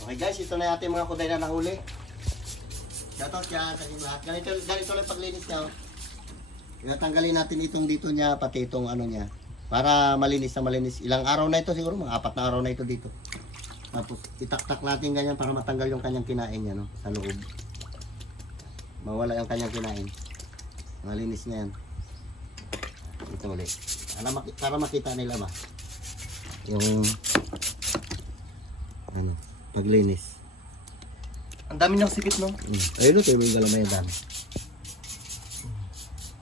Okay guys, ito na natin mga kuday na nahuli. Shoutout yan sa inyong lahat. Ganito lang paglinis niya. Tanggalin natin itong dito niya, pati itong ano niya. Para malinis na malinis. Ilang araw na ito siguro, mga 4 na araw na ito dito. Tapos itaktak natin ganyan para matanggal yung kanyang kinain niya, no? Sa loob. Mawala yung kanyang kinain. Malinis na yan. Ito ulit. Para makita nila ba yung ano, paglinis. Ang dami niyang sikit, no? Ayun ito, may galamay yan.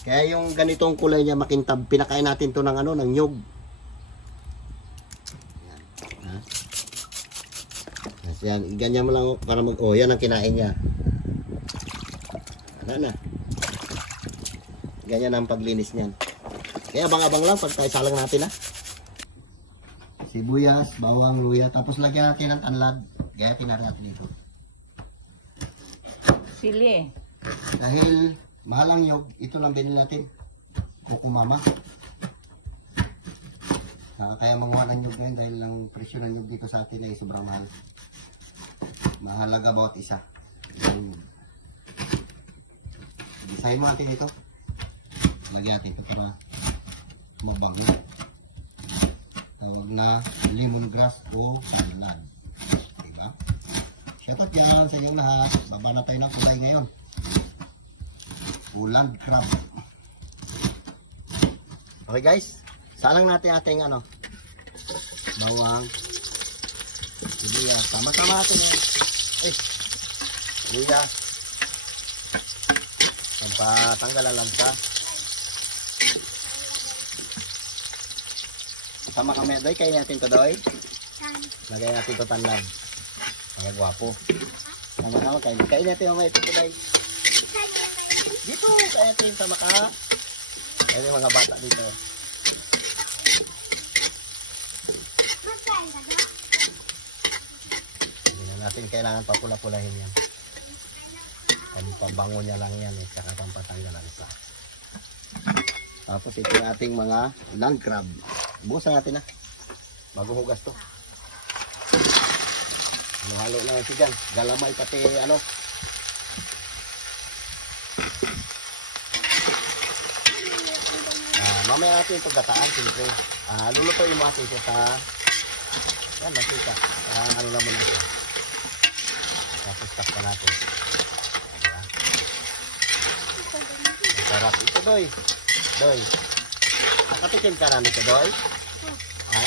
Kaya yung ganitong kulay niya makintab, pinakain natin to ng ano, ng nyug. Yan. Ha? Yan, ganyan mo lang para yan ang kinain niya. Ano na. Ganyan ang paglinis niyan. Kaya abang-abang lang pag isalang natin, ha. Sibuyas, bawang, luya, tapos lagyan natin ng tanlad. Gayatin natin dito. Sili. Dahil mahal ang nyug, ito lang binili natin. Kukumama. Kaya manguha ng nyug ngayon dahil ang presyo ng nyug dito sa atin ay sobrang mahal. Mahalaga bawat isa. Isahin mo natin ito. Lagyan natin ito para mabango. Tawag na lemongrass o salad. Diba? Shoutout yan sa inyong lahat. Baba na tayo ng kulay ngayon. Ulang crab. Okay guys, salang natin ating ano, bawang, sibuyas. Sama-sama natin yan. Sibuyas. Pampatanggal ang lansa. Sama kami doy, kain natin to doy. Lagay natin to tanlad. Mga gwapo. Sama-sama kain natin mamaya ito doy. Dito, kaya natin sama ka. Ayun yung mga bata dito. Hindi na natin kailangan papula-pulahin yan. Pampabango niya lang yan, saka pampatanggalan sa. Tapos ito yung ating mga land crab. Bukasan natin, ha. Bago hugas to. Halo na yan siya. Galamay pati ano. Mamaya natin ito gataan, siyempre. Lulutuin mo natin siya sa yan, masika. Ano lang mo natin. Tapos takpan natin. Masarap ito, Doy. Doy. Nakatikim ka na nito, Doy? Ha?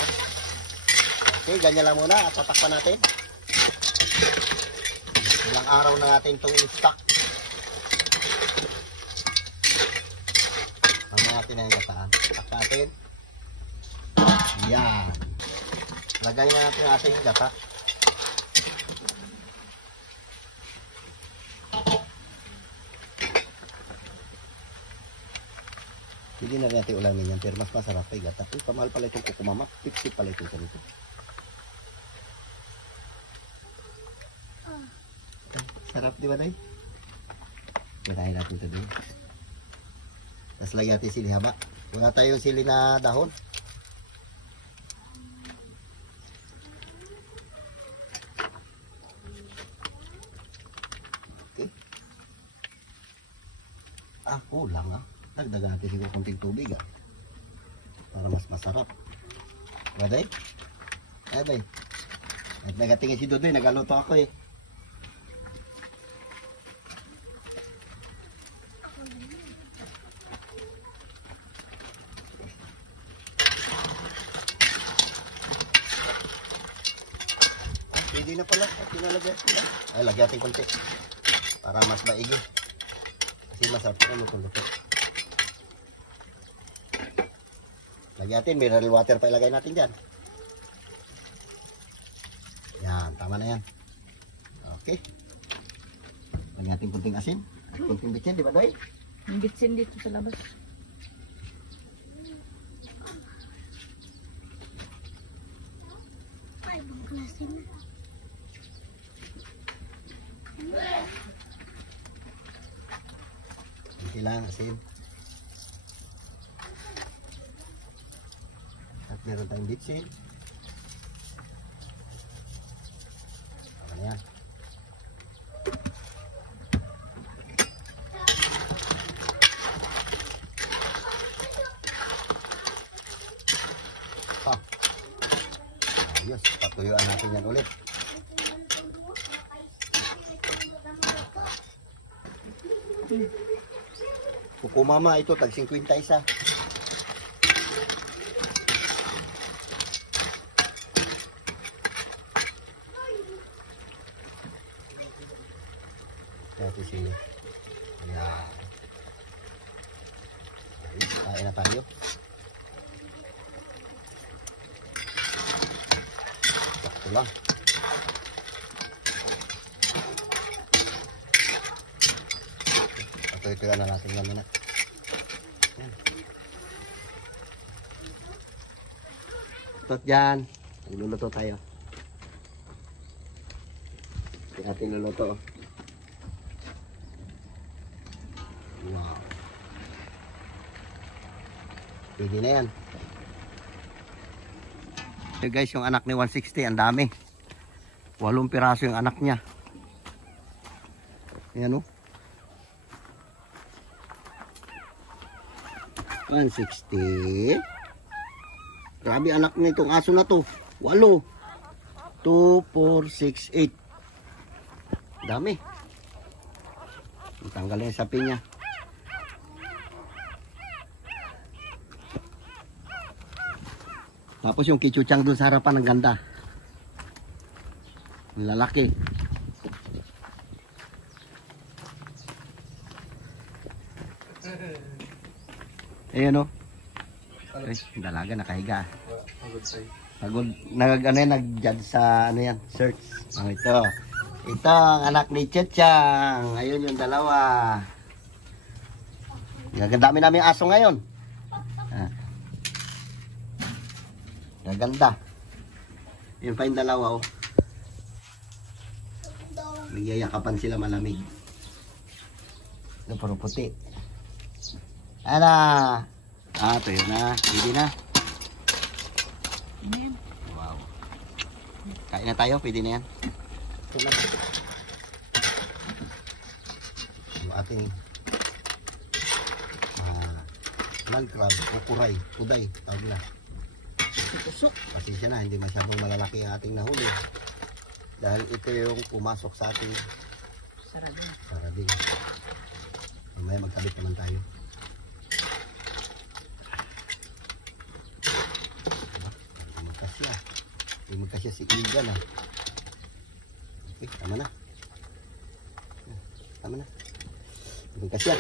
Okay, ganyan lang muna. At tatakpan natin. Ilang araw na natin itong in-stock. Natin na yung gataan. Takpan natin. Yan. Lagay na natin ating gata. Hindi na rin natin ulamin yan. Pero mas masarap pa yung gata. Uy, kamahal pala itong kukumama. 50 pala itong ganito. Sarap di ba, Day? Ganahin natin ito din. Tapos lagyan natin sili haba. Wala tayong sili na dahon. Okay. Kulang ah. Dagdagan natin siguro konting tubig ah. Para mas masarap. Baday? Baday. At nagatingin si Dodoy. Nagaluto ako eh. Hindi na pala, pinalagyan sila. Ay, lagyan natin konti. Para mas maigi. Kasi masarap na luto-luto. Lagyan natin, mineral water pa ilagay natin dyan. Yan, tama na yan. Okay. Lagyan natin konting asin. Konting bitsin, di ba, Doy? Yung bitsin dito sa labas. Ay, bang klase na. Kailangan asin. At meron tayong bitsin. natin yan ulit. Kukumama ito, tag 50 isa. Ito siya. Ayan. Kain na tayo. Ito lang. Ito na natin namin na. Ito dyan. Luluto tayo. Ito natin luluto. Wow. Pwede na yan. So guys, yung anak ni 160, ang dami. 8 piraso yung anak niya. Ayan o. 160. Grabe anak nitong aso na to. 8. 2, 4, 6, 8. Dami. Tanggalin yung sapi niya. Tapos yung kichuchang dun sa harapan ng ganda. Ang lalaki. Ayan o. Ay, dalaga nakahiga. Nag-judge sa ano yan, search. Oh, ito. Ito ang anak ni Chechang. Ayun yung dalawa. Gagandami namin aso ngayon. Gaganda. Yun pa yung dalawa oh. Nagyayakapan sila malamig. Ito puro puti. Ana. Ito yun na. Pwede na. Wow. Kain na tayo. Pwede na yan. Ito na. Yung ating land crab o kuray. Kuday. Tawag na. Pasensya na. Hindi masyadong malalaki ang ating nahuli. Dahil ito yung pumasok sa ating sarading. Mamaya magkabit naman tayo. Hindi magkasya si Igan ah. Okay, tama na. Tama na. Hindi magkasya.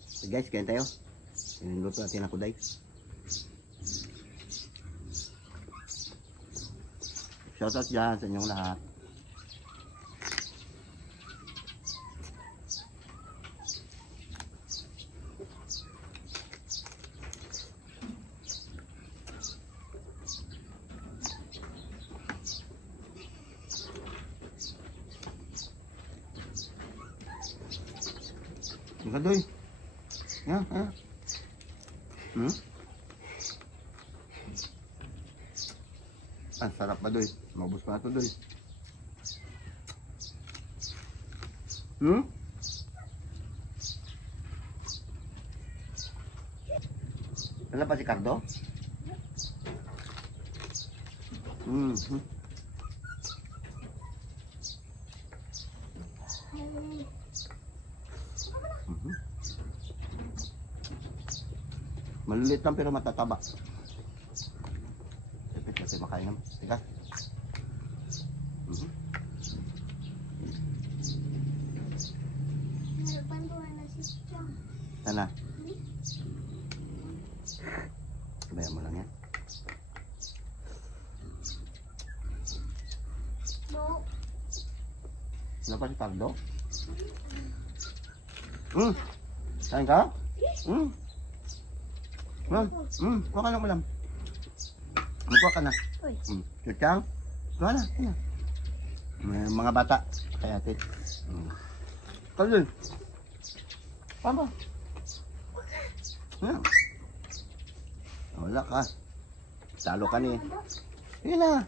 So guys, kain tayo. Niluto natin ako day. Shoutout dyan sa inyong lahat. Gadoy. Ya, ya. Ang sarap ba doy? Maubos pa ito doy. Wala pa si Cardo? Malulit lang pero matataba. Sipit kasi makain naman. Tigas. Sana. Bayan mo lang yan. Wala pa si Cardo? Kain ka? Kuha ka lang ulam. Kuha ka na. Chuchang. Kuha na. May mga bata. Kaya atin. Kalun. Papa. Wala ka. Talo ka ni. Sige na.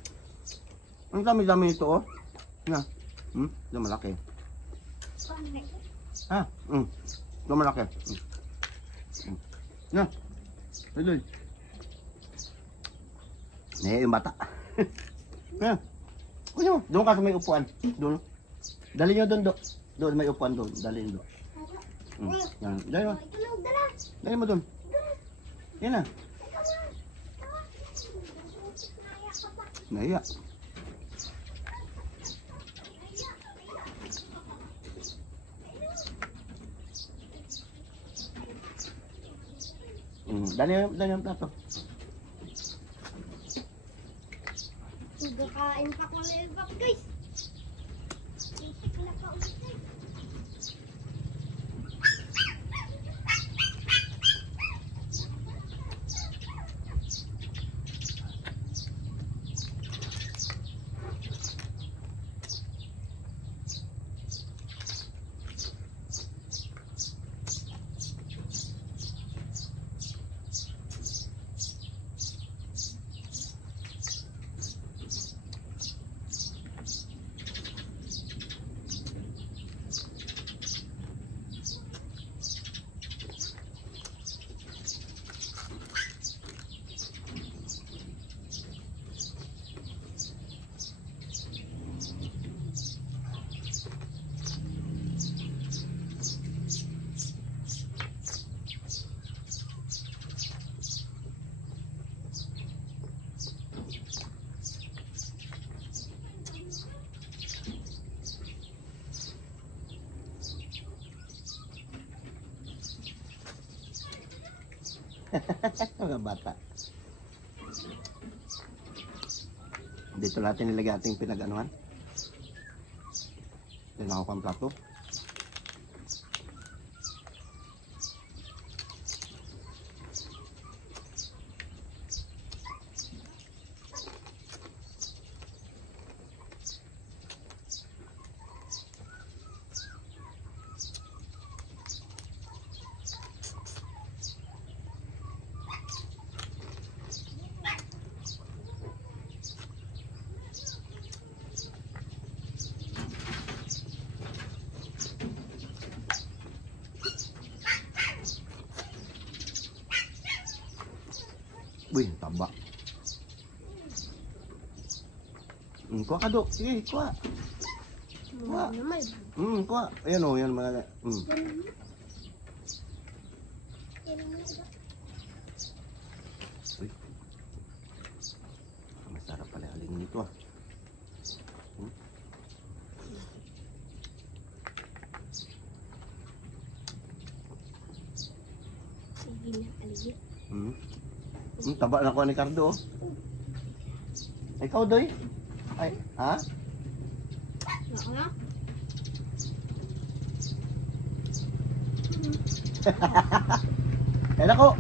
Ang dami-dami nito oh. Na. Ito malaki. Ito malaki. Na. Adoy. yung bata. Yan. Kunin mo. Doon ka sa may upuan. Doon. Dali nyo doon, do. Doon may upuan doon. Dali nyo doon. Yan. Dali mo. Dali mo doon. Yan na. Naiya. Dali yung plato. Kakain pa ko ng elbak, guys. Itik na pa ulit eh. Mga bata. Dito natin nilagay ating pinag-anuhan. Tinawag pang plato. Uy, taba. Kuha ka, Dok. Sige, kuha. Kuha. Kuha. Ayan o, yan mga... Uy. Masarap pala alingin nito ah. Sige na, aligit. Taba na ko ni Cardo. Ikaw, Doy? Ay, ha? Ako na? Ay, nako.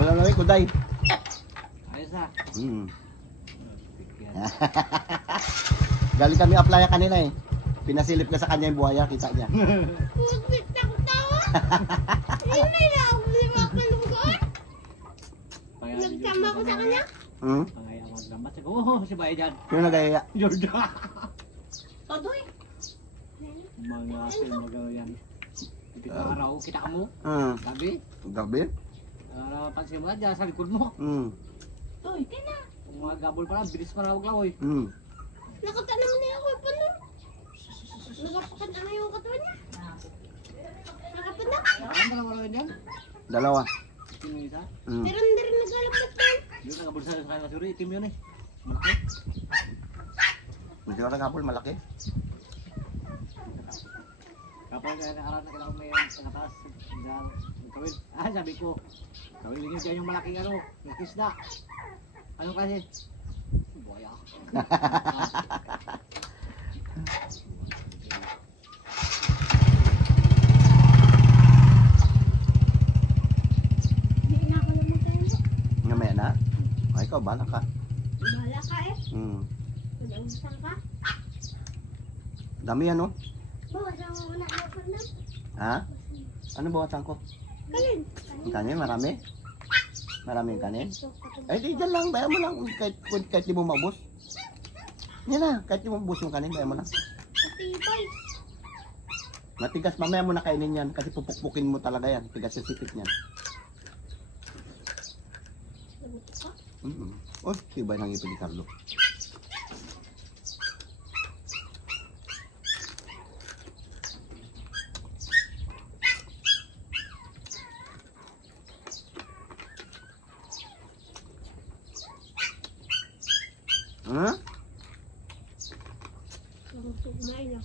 Wala na ko, Day. Ayos na. Galing kami apply kanina eh. Pinasilip na sa kanya yung buhaya, kita niya. Pupit ako tawa. Hindi na ako limakalungkot. Nagsama ko sa kanya. Pangaya maglambat. Oo, si Baye dyan. Yung nagaya. Jordan. Todoy. Mga pinagawa yan. Ito ka araw, kita ka mo. Gabi. Gabi? Pansin mo na dyan sa likod mo. Toy, kaya na. Kung mga gabol pa lang, bilis pa na huwag lawoy. Nakata naman niya ako pa nun. Nagapakan na yung katawan niya. Nakapan na. Ang dalawa lang dyan. Dalawa. Sino yung isa? Meron din naglalapot doon. Yun, nagabulsa sa kanya suri. Itim yun eh. Malaki. Hindi ko nagapol, malaki. Kapag nakaraan na kailangan may nakataas. Kawil. Sabi ko. Kawil din dyan yung malaking ano. Yung kisda. Ano kasi? Buhaya. Hindi na ako naman. Namaya na? Ay, ikaw, bala ka. Bahala ka eh. Mag-amusan ka. Dami yan, oh. Bawasan mo na ako na. Ha? Ano bawasan ko? Kalin. Yung kanin, marami? Maraming kanin? Ay, di dyan lang, bayan mo lang. Kahit di mo maubos. Yan na, kahit di mo maubos yung kanin, bayan mo lang. Matibay. Matigas, mamaya mo na kainin yan kasi pupukpukin mo talaga yan. Tigas yung sipit niyan. Lagot ka. Oh, tibay ng ipin ni Carlo. Ha? Kumain niya.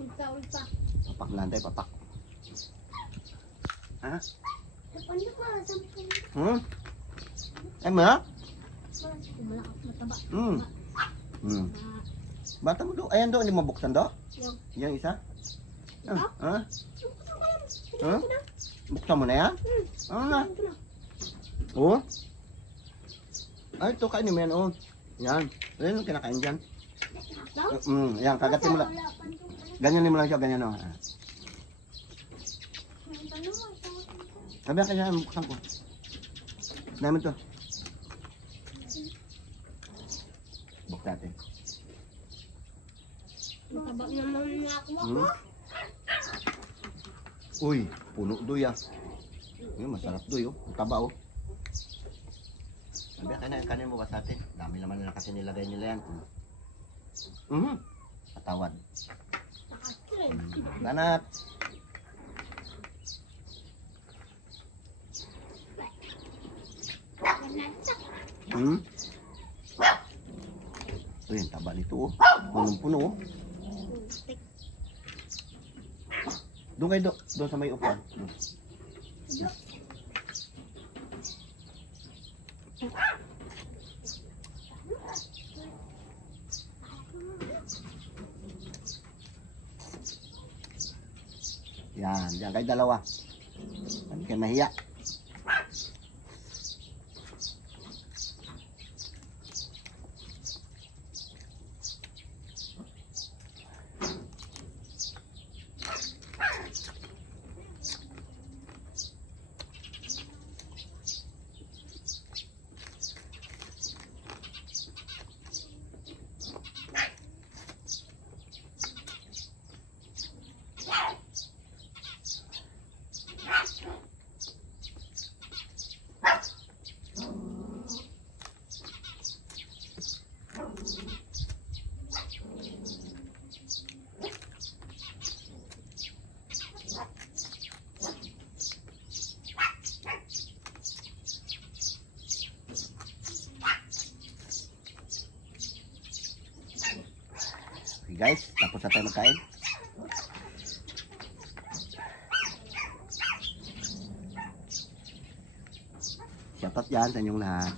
Magtawid pa. Papak lantai, papak. Ha? Ano ka? Sampung. Hmm? Ay, ma? Malakas mataba. Hmm. Bata mo do. Ayan do, hindi mabuksan do? Yung. Yang isa? Ito? Ha? Ito Ha? na. Buksan mo na yan? Ah. Ito na. Oh? Ay, ito kainin mo yan, oh. Yan. Ayan yung kinakain dyan. Ito? Yan, kagatin mo lang. Ganyan mo lang siya, ganyan, oh. Ah. Sabi ka siya, buksan ko. Namin to. Buksan natin. Mataba naman na ako ako. Uy, puno doy ah. Masarap doy oh. Ang taba oh. Sabi ka na, kanin mo ba sa atin? Dami naman na kasi nilagay nila yan. Patawad. Banat. Uy, ang taba nito oh. Punong-puno oh. Doon kayo doon sa may upuan. Yan, diyan kayo dalawa. Hindi kayo mahiya. Okay guys, tapos na tayo magkain. Shoutout yan sa inyong lahat.